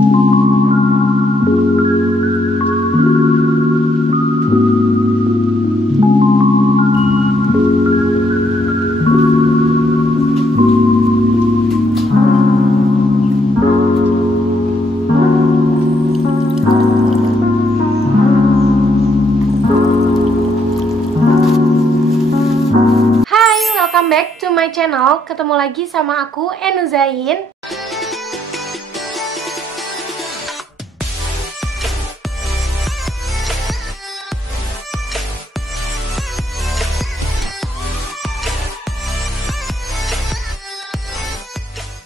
Welcome back to my channel. Ketemu lagi sama aku, Enuzain.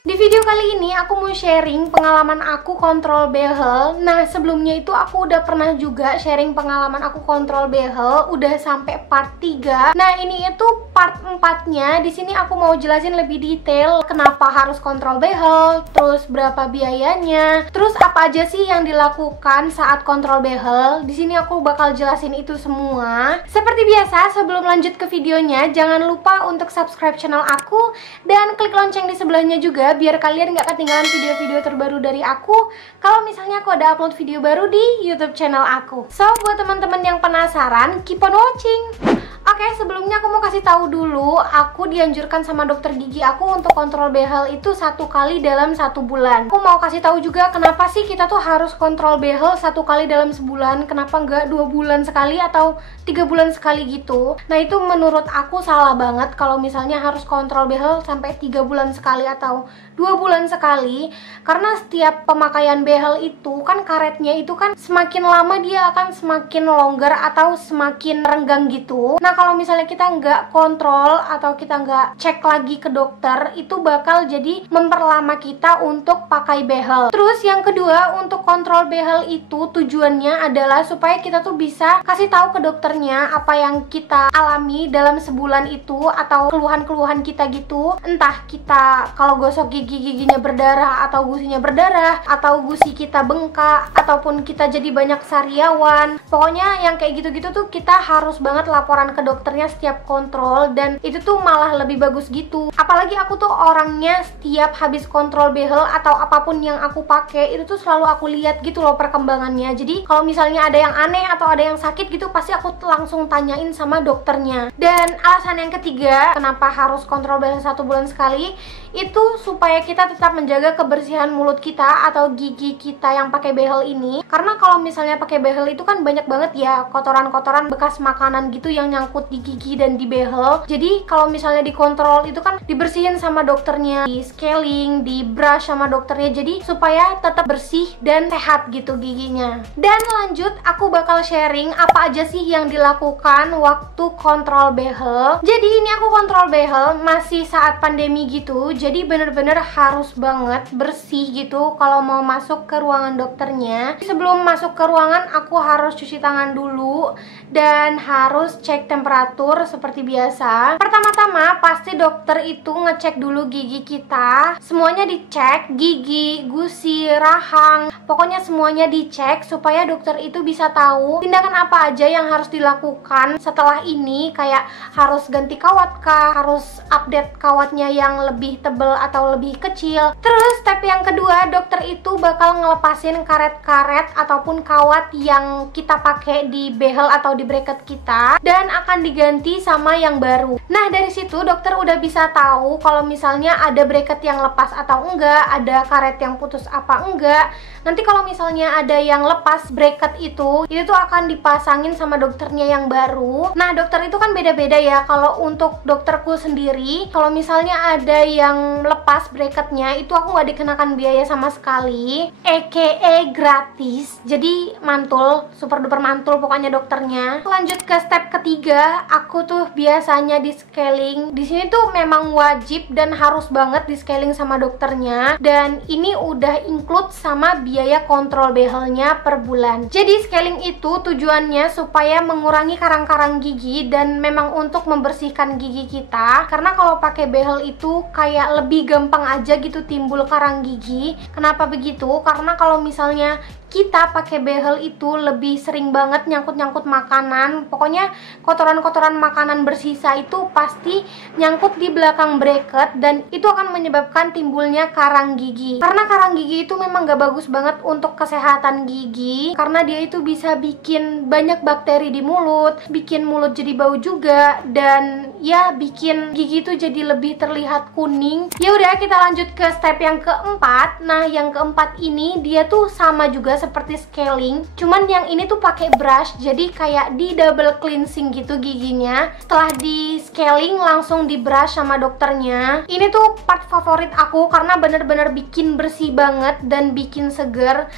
Di video kali ini aku mau sharing pengalaman aku kontrol behel. Nah, sebelumnya itu aku udah pernah juga sharing pengalaman aku kontrol behel, udah sampai part 3. Nah, ini itu part 4-nya. Di sini aku mau jelasin lebih detail kenapa harus kontrol behel, terus berapa biayanya, terus apa aja sih yang dilakukan saat kontrol behel. Di sini aku bakal jelasin itu semua. Seperti biasa, sebelum lanjut ke videonya, jangan lupa untuk subscribe channel aku dan klik lonceng di sebelahnya juga biar kalian nggak ketinggalan video-video terbaru dari aku kalau misalnya aku ada upload video baru di YouTube channel aku. So, buat teman-teman yang penasaran, keep on watching. Oke, sebelumnya aku mau kasih tahu dulu, aku dianjurkan sama dokter gigi aku untuk kontrol behel itu 1 kali dalam 1 bulan. Aku mau kasih tahu juga kenapa sih kita tuh harus kontrol behel 1 kali dalam sebulan, kenapa nggak 2 bulan sekali atau 3 bulan sekali gitu. Nah, itu menurut aku salah banget kalau misalnya harus kontrol behel sampai 3 bulan sekali atau 2 bulan sekali, karena setiap pemakaian behel itu kan karetnya itu kan semakin lama dia akan semakin longgar atau semakin renggang gitu. Nah, kalau misalnya kita nggak kontrol atau kita nggak cek lagi ke dokter, itu bakal jadi memperlama kita untuk pakai behel. Terus yang kedua, untuk kontrol behel itu tujuannya adalah supaya kita tuh bisa kasih tahu ke dokternya apa yang kita alami dalam sebulan itu atau keluhan-keluhan kita gitu. Entah kita kalau gosok giginya berdarah atau gusinya berdarah, atau gusi kita bengkak, ataupun kita jadi banyak sariawan. Pokoknya yang kayak gitu-gitu tuh kita harus banget laporan ke dokternya setiap kontrol, dan itu tuh malah lebih bagus gitu. Apalagi aku tuh orangnya setiap habis kontrol behel atau apapun yang aku pakai itu tuh selalu aku lihat gitu loh perkembangannya. Jadi kalau misalnya ada yang aneh atau ada yang sakit gitu, pasti aku langsung tanyain sama dokternya. Dan alasan yang ketiga kenapa harus kontrol behel 1 bulan sekali, itu supaya kita tetap menjaga kebersihan mulut kita atau gigi kita yang pakai behel ini. Karena kalau misalnya pakai behel itu kan banyak banget ya kotoran-kotoran bekas makanan gitu yang nyangkut di gigi dan di behel. Jadi kalau misalnya dikontrol itu kan dibersihin sama dokternya, di scaling, di brush sama dokternya, jadi supaya tetap bersih dan sehat gitu giginya. Dan lanjut, aku bakal sharing apa aja sih yang dilakukan waktu kontrol behel. Jadi ini aku kontrol behel masih saat pandemi gitu, jadi bener-bener harus banget bersih gitu kalau mau masuk ke ruangan dokternya. Sebelum masuk ke ruangan aku harus cuci tangan dulu dan harus cek temperatur seperti biasa. Pertama-tama pasti dokter itu ngecek dulu gigi kita. Semuanya dicek, gigi, gusi, rahang, pokoknya semuanya dicek supaya dokter itu bisa tahu tindakan apa aja yang harus dilakukan setelah ini. Kayak harus ganti kawat kah, harus update kawatnya yang lebih tebal atau lebih kecil. Terus step yang kedua, dokter itu bakal ngelepasin karet-karet ataupun kawat yang kita pakai di behel atau di bracket kita dan akan diganti sama yang baru. Nah, dari situ dokter udah bisa tahu kalau misalnya ada bracket yang lepas atau enggak, ada karet yang putus apa enggak. Nanti kalau misalnya ada yang lepas bracket itu tuh akan dipasangin sama dokternya yang baru. Nah, dokter itu kan beda-beda ya. Kalau untuk dokterku sendiri, kalau misalnya ada yang lepas bracketnya, itu aku nggak dikenakan biaya sama sekali, aka gratis. Jadi mantul, super duper mantul pokoknya dokternya. Lanjut ke step ketiga, aku tuh biasanya di scaling. Di sini tuh memang wajib dan harus banget di scaling sama dokternya, dan ini udah include sama biaya kontrol behelnya per bulan. Jadi scaling itu tujuannya supaya mengurangi karang-karang gigi dan memang untuk membersihkan gigi kita. Karena kalau pakai behel itu kayak lebih gampang aja gitu timbul karang gigi. Kenapa begitu? Karena kalau misalnya kita pakai behel itu lebih sering banget nyangkut-nyangkut makanan. Pokoknya kotoran kotoran-kotoran makanan bersisa itu pasti nyangkut di belakang bracket, dan itu akan menyebabkan timbulnya karang gigi. Karena karang gigi itu memang gak bagus banget untuk kesehatan gigi, karena dia itu bisa bikin banyak bakteri di mulut, bikin mulut jadi bau juga, dan ya bikin gigi itu jadi lebih terlihat kuning. Ya udah, kita lanjut ke step yang keempat. Nah, yang keempat ini dia tuh sama juga seperti scaling, cuman yang ini tuh pakai brush, jadi kayak di double cleansing gitu giginya. Setelah di scaling langsung di brush sama dokternya. Ini tuh part favorit aku karena bener-bener bikin bersih banget dan bikin seger.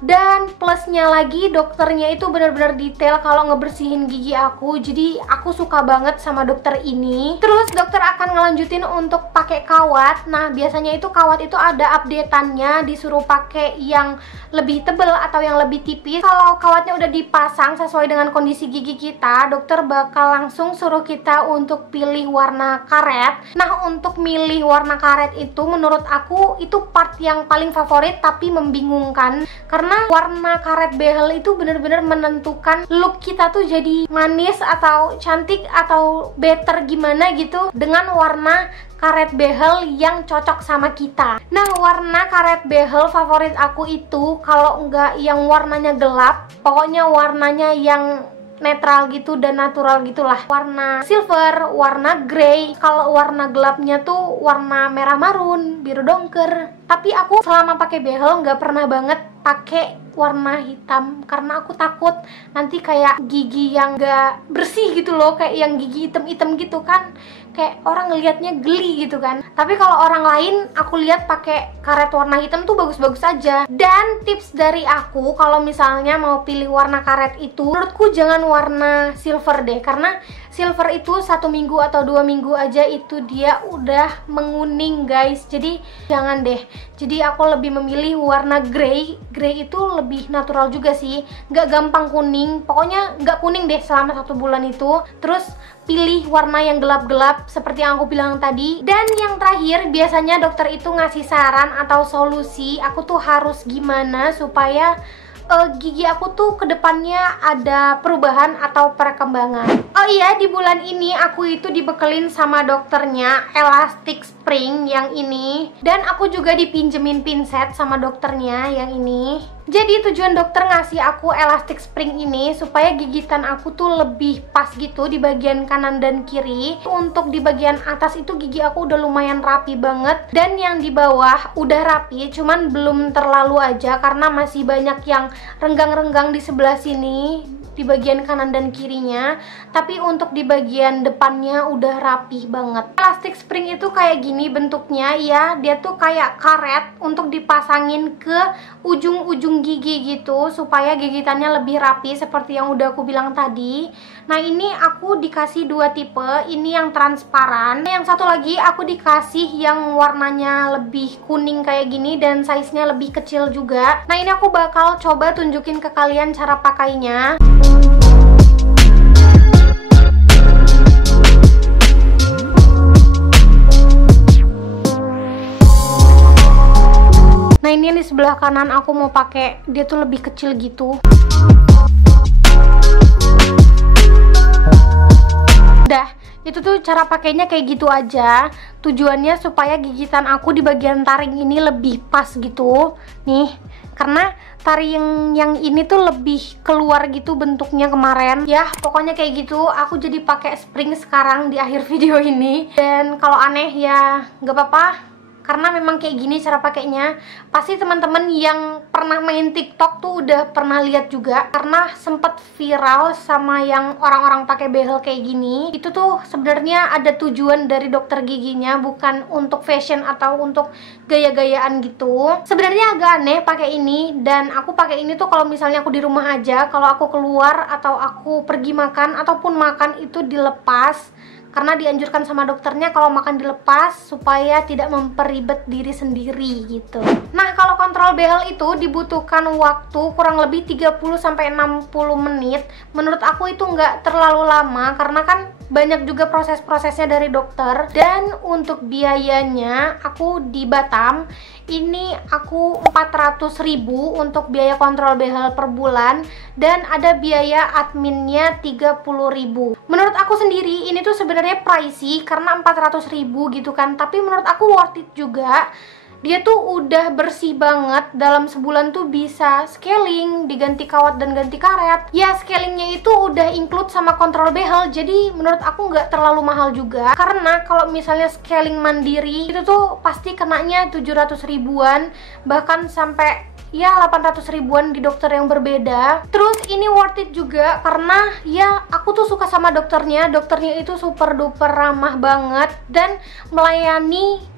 Dan plusnya lagi, dokternya itu benar-benar detail kalau ngebersihin gigi aku. Jadi aku suka banget sama dokter ini. Terus dokter akan ngelanjutin untuk pakai kawat. Nah, biasanya itu kawat itu ada updateannya, disuruh pakai yang lebih tebel atau yang lebih tipis. Kalau kawatnya udah dipasang sesuai dengan kondisi gigi kita, dokter bakal langsung suruh kita untuk pilih warna karet. Nah, untuk milih warna karet itu menurut aku itu part yang paling favorit tapi membingungkan, karena warna karet behel itu bener-bener menentukan look kita tuh jadi manis atau cantik atau better gimana gitu dengan warna karet behel yang cocok sama kita. Nah, warna karet behel favorit aku itu kalau enggak yang warnanya gelap, pokoknya warnanya yang netral gitu dan natural gitulah. Warna silver, warna grey. Kalau warna gelapnya tuh warna merah marun, biru dongker. Tapi aku selama pakai behel nggak pernah banget pakai warna hitam karena aku takut nanti kayak gigi yang nggak bersih gitu loh, kayak yang gigi hitam-hitam gitu kan, kayak orang ngelihatnya geli gitu kan. Tapi kalau orang lain aku lihat pakai karet warna hitam tuh bagus-bagus aja. Dan tips dari aku kalau misalnya mau pilih warna karet itu, menurutku jangan warna silver deh, karena silver itu 1 minggu atau 2 minggu aja itu dia udah menguning guys. Jadi jangan deh. Jadi aku lebih memilih warna grey. Grey itu lebih natural juga sih, nggak gampang kuning. Pokoknya nggak kuning deh selama 1 bulan itu. Terus pilih warna yang gelap-gelap seperti yang aku bilang tadi. Dan yang terakhir, biasanya dokter itu ngasih saran atau solusi aku tuh harus gimana supaya gigi aku tuh kedepannya ada perubahan atau perkembangan. Oh iya, di bulan ini aku itu dibekelin sama dokternya elastic spring yang ini, dan aku juga dipinjemin pinset sama dokternya yang ini. Jadi tujuan dokter ngasih aku elastic spring ini supaya gigitan aku tuh lebih pas gitu di bagian kanan dan kiri. Untuk di bagian atas itu gigi aku udah lumayan rapi banget, dan yang di bawah udah rapi, cuman belum terlalu aja karena masih banyak yang renggang-renggang di sebelah sini di bagian kanan dan kirinya. Tapi untuk di bagian depannya udah rapi banget. Elastic spring itu kayak gini bentuknya ya, dia tuh kayak karet untuk dipasangin ke ujung-ujung gigi gitu supaya gigitannya lebih rapi seperti yang udah aku bilang tadi. Nah, ini aku dikasih 2 tipe, ini yang transparan, yang satu lagi aku dikasih yang warnanya lebih kuning kayak gini dan size-nya lebih kecil juga. Nah, ini aku bakal coba tunjukin ke kalian cara pakainya. Nah, ini di sebelah kanan aku mau pakai, dia tuh lebih kecil gitu. Udah, itu tuh cara pakainya kayak gitu aja. Tujuannya supaya gigitan aku di bagian taring ini lebih pas gitu. Nih, karena taring yang ini tuh lebih keluar gitu bentuknya kemarin. Ya, pokoknya kayak gitu. Aku jadi pakai spring sekarang di akhir video ini. Dan kalau aneh ya nggak apa-apa, karena memang kayak gini cara pakainya. Pasti teman-teman yang pernah main TikTok tuh udah pernah lihat juga, karena sempet viral sama yang orang-orang pakai behel kayak gini. Itu tuh sebenarnya ada tujuan dari dokter giginya, bukan untuk fashion atau untuk gaya-gayaan gitu. Sebenarnya agak aneh pakai ini, dan aku pakai ini tuh kalau misalnya aku di rumah aja. Kalau aku keluar atau aku pergi makan ataupun makan itu dilepas, karena dianjurkan sama dokternya kalau makan dilepas supaya tidak memperibet diri sendiri gitu. Nah, kalau kontrol behel itu dibutuhkan waktu kurang lebih 30-60 menit. Menurut aku itu nggak terlalu lama, karena kan banyak juga proses-prosesnya dari dokter. Dan untuk biayanya aku di Batam ini aku 400.000 untuk biaya kontrol behel per bulan, dan ada biaya adminnya 30.000. Menurut aku sendiri ini tuh sebenarnya pricey karena 400.000 gitu kan, tapi menurut aku worth it juga. Dia tuh udah bersih banget, dalam sebulan tuh bisa scaling, diganti kawat dan ganti karet. Ya scalingnya itu udah include sama kontrol behel, jadi menurut aku nggak terlalu mahal juga. Karena kalau misalnya scaling mandiri itu tuh pasti kenanya 700 ribuan, bahkan sampai ya 800 ribuan di dokter yang berbeda. Terus ini worth it juga karena ya aku tuh suka sama dokternya. Dokternya itu super duper ramah banget dan melayani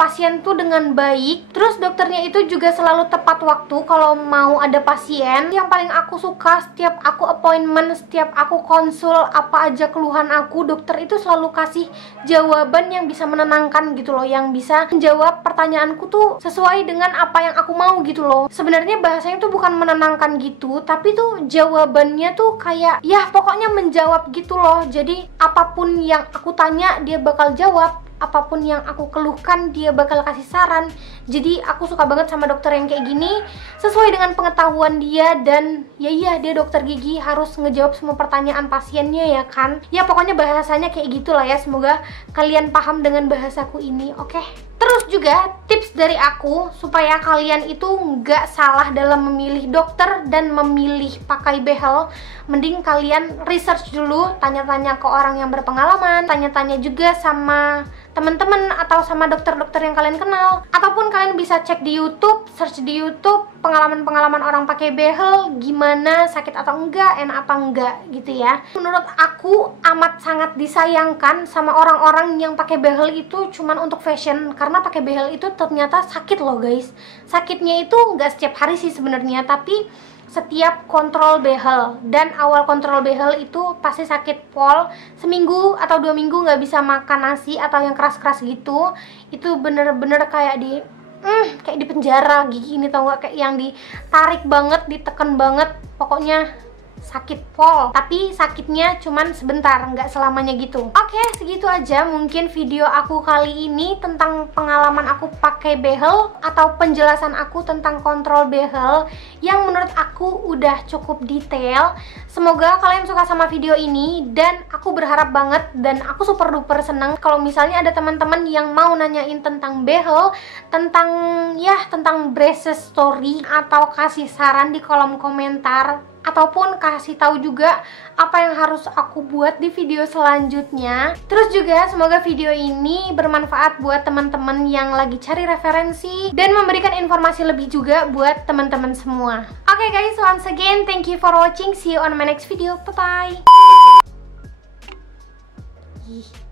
pasien tuh dengan baik. Terus dokternya itu juga selalu tepat waktu kalau mau ada pasien. Yang paling aku suka, setiap aku appointment, setiap aku konsul apa aja keluhan aku, dokter itu selalu kasih jawaban yang bisa menenangkan gitu loh, yang bisa menjawab pertanyaanku tuh sesuai dengan apa yang aku mau gitu loh. Sebenarnya bahasanya tuh bukan menenangkan gitu, tapi tuh jawabannya tuh kayak ya pokoknya menjawab gitu loh. Jadi apapun yang aku tanya dia bakal jawab, apapun yang aku keluhkan dia bakal kasih saran. Jadi aku suka banget sama dokter yang kayak gini, sesuai dengan pengetahuan dia. Dan ya iya, dia dokter gigi, harus ngejawab semua pertanyaan pasiennya ya kan. Ya pokoknya bahasanya kayak gitulah ya. Semoga kalian paham dengan bahasaku ini, oke? Terus juga tips dari aku supaya kalian itu nggak salah dalam memilih dokter dan memilih pakai behel. Mending kalian research dulu, tanya-tanya ke orang yang berpengalaman, tanya-tanya juga sama teman-teman atau sama dokter-dokter yang kalian kenal, ataupun kalian bisa cek di YouTube, search di YouTube pengalaman-pengalaman orang pakai behel, gimana, sakit atau enggak, enak apa enggak gitu ya. Menurut aku amat sangat disayangkan sama orang-orang yang pakai behel itu cuman untuk fashion, karena pakai behel itu ternyata sakit loh guys. Sakitnya itu nggak setiap hari sih sebenarnya, tapi setiap kontrol behel. Dan awal kontrol behel itu pasti sakit pol, seminggu atau 2 minggu nggak bisa makan nasi atau yang keras-keras gitu. Itu bener-bener kayak di penjara gigi ini, tau gak, kayak yang ditarik banget, ditekan banget, pokoknya sakit pol. Tapi sakitnya cuman sebentar, nggak selamanya gitu. Oke, segitu aja mungkin video aku kali ini tentang pengalaman aku pakai behel atau penjelasan aku tentang kontrol behel yang menurut aku udah cukup detail. Semoga kalian suka sama video ini, dan aku berharap banget dan aku super duper seneng kalau misalnya ada teman-teman yang mau nanyain tentang behel, tentang braces story, atau kasih saran di kolom komentar, ataupun kasih tahu juga apa yang harus aku buat di video selanjutnya. Terus juga semoga video ini bermanfaat buat teman-teman yang lagi cari referensi dan memberikan informasi lebih juga buat teman-teman semua. Oke guys, once again thank you for watching, see you on my next video, bye bye.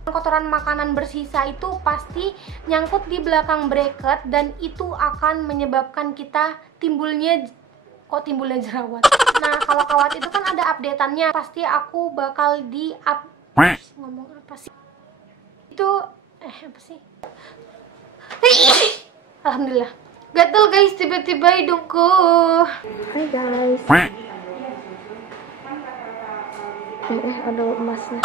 Kotoran makanan bersisa itu pasti nyangkut di belakang bracket, dan itu akan menyebabkan kita timbulnya jerawat. Nah, kalau kawat itu kan ada updateannya. Pasti aku bakal ngomong apa sih? Itu apa sih? Alhamdulillah. Gatel guys, tiba-tiba hidungku. Hai guys. Ada emasnya.